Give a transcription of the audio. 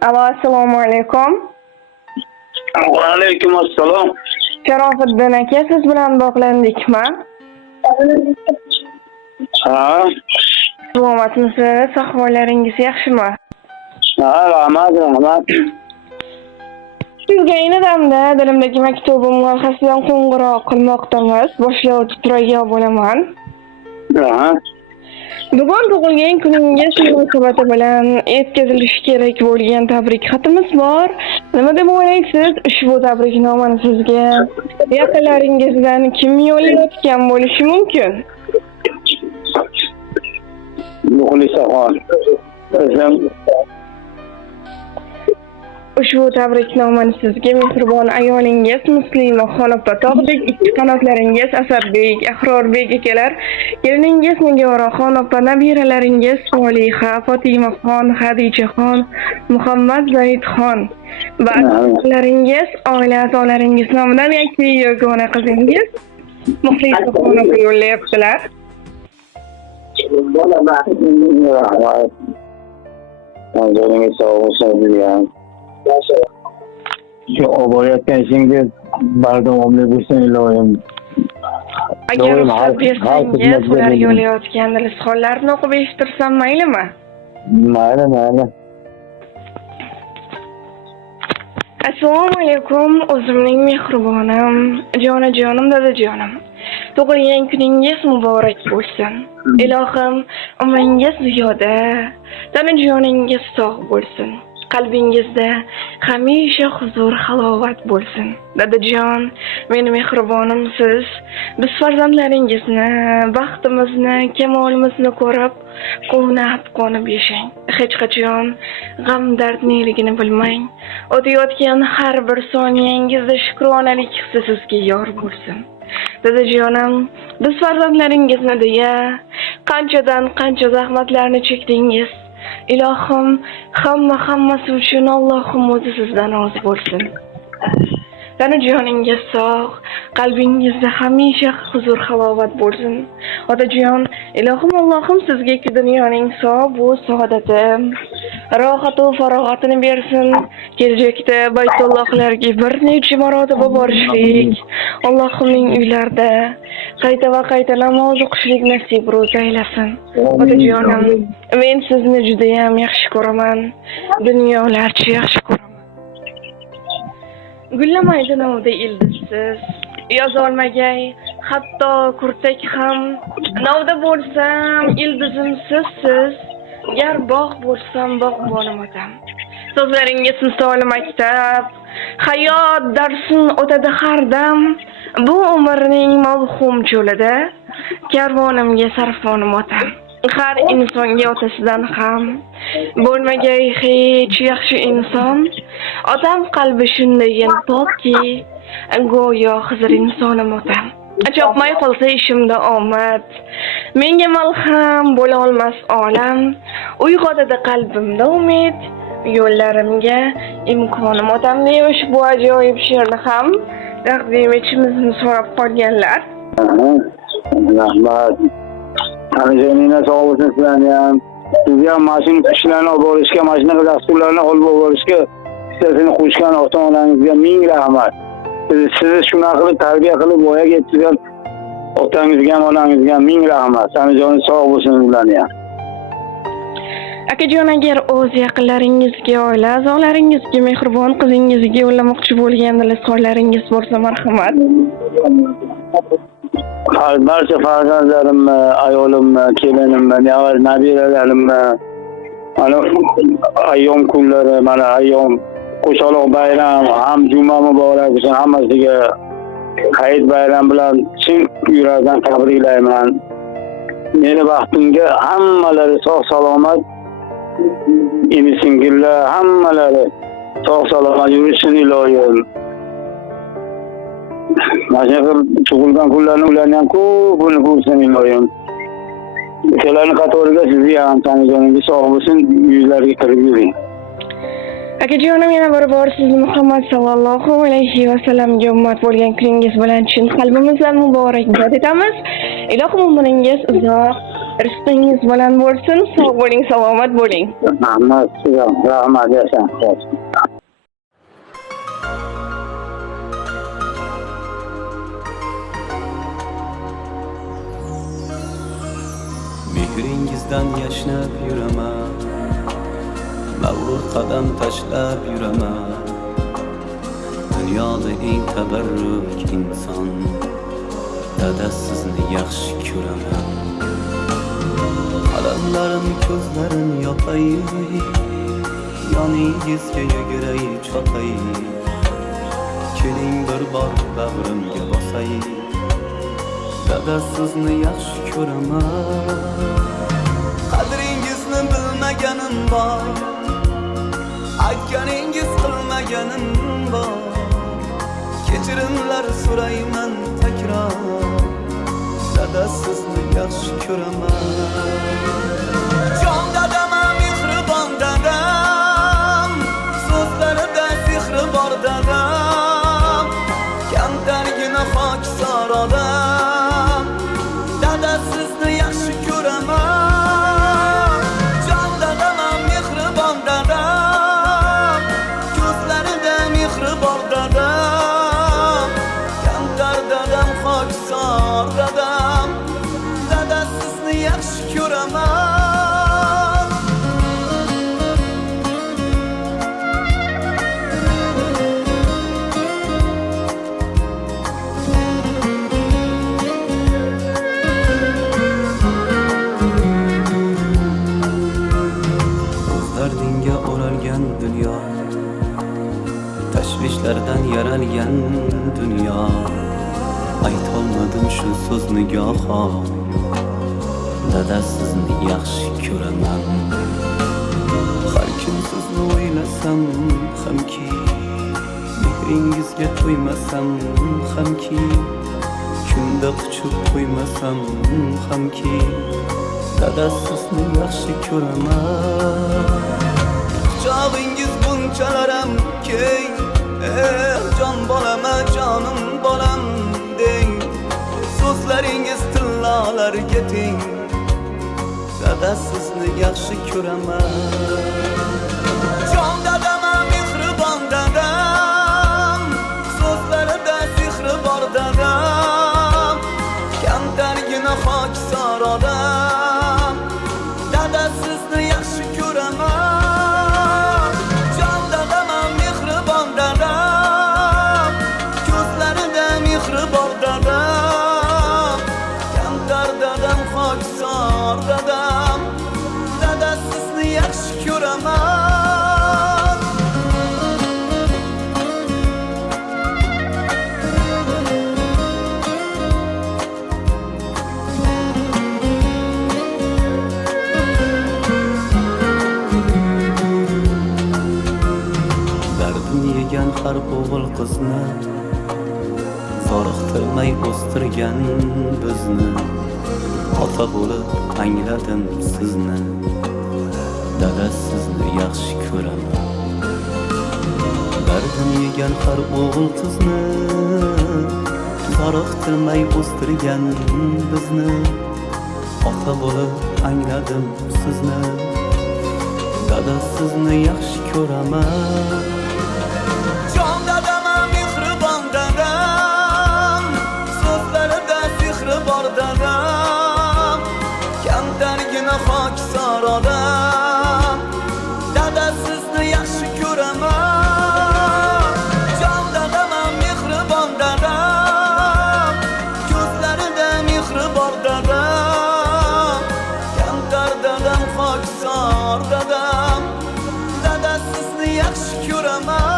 Alo, assalomu alaykum. Va alaykum assalom. Sharofiddin aka, siz bilan bog'landikmi? Ha, Salomatmisiz? Ahvollaringiz yaxshimi? rahmat. Sizga ayni damda dilimdagi maktubim loyihasidan qo'ng'iroq qilmoqdamiz. Boshlovchi Turayyo bo'laman. Ha, Bugun tug'ilgan kuningiz munosabati bilan yetkazilishi kerak bo'lgan tabrik xatimiz bor. Nima deb o'ylaysiz? Ushbu tabriknomani sizga yaqinlaringizdan kim yo'llayotgan bo'lishi mumkin? Muxlisaxon. O'zim Ushbu tabriknomani sizga mehribon ayolingiz Muslima Xonoppa Tog'dek, ikki qanotlaringiz Asadbek, Ahrorbek akalar, keliningiz Nigoraxon opa, nabiralaringiz Soliha, Fotimaxon, Xadichaxon, Muhammad Zaidxon va aqlaringiz, oila a'zolaringiz nomidan yakka yagona qizingiz Muxlisa Xonoppa yo'llayaptilar. rahmat. O'zingiz sog' bo'lsin. Shu oborayotgan ishingiz bardavomli bo'lsin iloyim. Agar ruxsat bersangiz, ular yo'llayotgan lisanlarni o'qib eshittirsam maylimi? Mayli. Assalomu alaykum, o'zimning mehribonim, jonajonim, dadajonim. Tug'ilgan kuningiz muborak bo'lsin. Ilohim umringiz ziyoda, tanajoningiz sog' bo'lsin. Qalbingizda hamisha huzur, halovat bo'lsin. Dadajon, meni mehribonimsiz. Biz farzandlaringizni, baxtimizni, kamolimizni ko'rib, quvnab yashang. Hech qachon g'am dard neligini bilmang. O'tayotgan har bir soniyangizda shukronalik hissi sizga yor bo'lsin. Dadajonim, biz farzandlaringizni deya qanchadan qancha zahmatlarni chekdingiz. Ilohim hammasi uchun Allohim o'zi sizdan rozi bo'lsin. Tanajoningiz sog', qalbingizda hamisha huzur, halovat bo'lsin. Otajon, ilohim Allohim sizga ikki dunyoning sog'-u saodati, rohat va farog'atini bersin. Kelajakda Baytullohlarga bir necha marotaba borishlik, Allohimning uylarida qayta namoz o'qishlik nasib ro'za aylasin. Otajonim, men sizni juda ham yaxshi ko'raman. Dunyolarcha yaxshi ko'raman. Gullamaydi novda ildizsiz, yozolmagay hatto kurtak ham. Novda bo'lsam ildizimsiz siz, gar bog' bo'lsam bog'bonim otam. So'zlaringiz misoli maktab, hayot darsin o'tadi har dam. Bu umrning mavhum cho'lida karvonimga sarfonim otam. Har insonga otasidan ham bo'lmagay hech yaxshi inson. Otam qalbi shundayin pokki, go'yo Xizr insonim otam. Chopmay qolsa ishimda omad, menga malham bo'la olmas olam. Uyg'otadi qalbimda umid, yo'llarimga imkonim otam deya ushbu ajoyib she'rni ham taqdim etishimizni so'rab qolganlar. Rahmat. Tanajoningiz sog' bo'lsin sizlarni ham. Sizga ham mashina ishlarni olib borishga, mashina dasturlarni olib borishga sizlarni qo'shgan ota-onangizga ming rahmat. Sizni shunaqa qilib tarbiya qilib voyaga yetkazgan otangizga ham onangizga ham ming rahmat. Tanajoningiz sog' bo'lsin ularni ham. Akajon, agar o'z yaqinlaringizga, oila a'zolaringizga, mehribon qizingizga yo'llamoqchi bo'lgan lisanlaringiz bo'lsa, marhamat. Barcha farzandlarimni, ayolimni, kelinimni, nabiralarimni, mana ayyom kunlari, mana ayyom qo'shaloq bayram, ham juma muborak bo'lsin, hammasiga Hayit bayram bilan chin yurakdan tabriklayman. Meni baxtimga hammalari sog' salomat, ini singillar hammalari sog' salomat yurishsin iloyim. Mana shu tug'ilgan kunlarni ularni ham ko'pini ko'rsin iloyim. O'shalarni qatoriga sizni ham tanajoningiz sog' bo'lsin, yuzlariga kirib yuring. Akajonim, yana bir bor sizni Muhammad sallallohu alayhi va sallamga ummat bo'lgan kuningiz bilan chin qalbimizdan muborakbod etamiz. Ilohim umringiz uzoq, Rizqingiz baland bo'lsin, sog' bo'ling, salomat bo'ling. Rahmat sizga, rahmat yasang. Mehringizdan yashnab yuraman, mag'rur qadam tashlab yuraman. Dunyoda eng tabarruk inson, dada sizni yaxshi ko'raman. Qalamlarim ko'zlarim yopay, yoningizga yuguray chopay. Keling bir bor bag'rimga bosay, dada sizni yaxshi ko'raman. Qadringizni bilmaganim bor, aytganingiz qilmaganim bor. Kechirimlar so'rayman takror, dada sizni yaxshi ko'raman. Jon dadam, mehribon dadam, so'zlarida sehri bor dadam. Kamtargina xokisor odam, dada sizni yaxshi ko'raman. Jon dadam, mehribon dadam, ko'zlarida mehri bor dadam. Kamtar dadam, xokisor dadam, dada sizni yaxshi ko'raman. Dardinga o'ralgan dunyo, tashvishlardan yaralgan dunyo. Aytolmadim shu so'zni goho, dada sizni yaxshi ko'raman. Har kun sizni o'ylasam hamki, mehringizga to'ymasam hamki, kunda quchib qo'ymasam hamki, dada sizni yaxshi ko'raman. Quchog'ingiz bunchalaram keng, jon bolama jonim bolam deng. So'zlaringiz tillolarga teng, dada sizni yaxshi ko'raman. Jon dadam, mehribon dadam, so'zlarida sehri bor dadam. Kamtargina xokisor odam, dada sizni yaxshi ko'raman. Jon dadam, mehribon dadam, ko'zlarida mehri bor dadam. Kamtar dadam, xokisor dadam, dada sizni yaxshi ko'raman. Yegan har o'g'il qizni, zoriqtirmay o'stirgan bizni. Ota bo'lib angladim sizni, dada sizni yaxshi ko'raman. Dardim yegan har o'g'il qizni, zoriqtirmay o'stirgan bizni. Ota bo'lib angladim sizni, dada sizni yaxshi ko'raman. Jon dadam, mehribon dadam, so'zlarida sehri bor dadam. Kamtargina xokisor odam, dada sizni yaxshi ko'raman. Jon dadam, mehribon dadam, ko'zlarida mehri bor dadam. Kamtar dadam, xokisor dadam, dada sizni yaxshi ko'raman.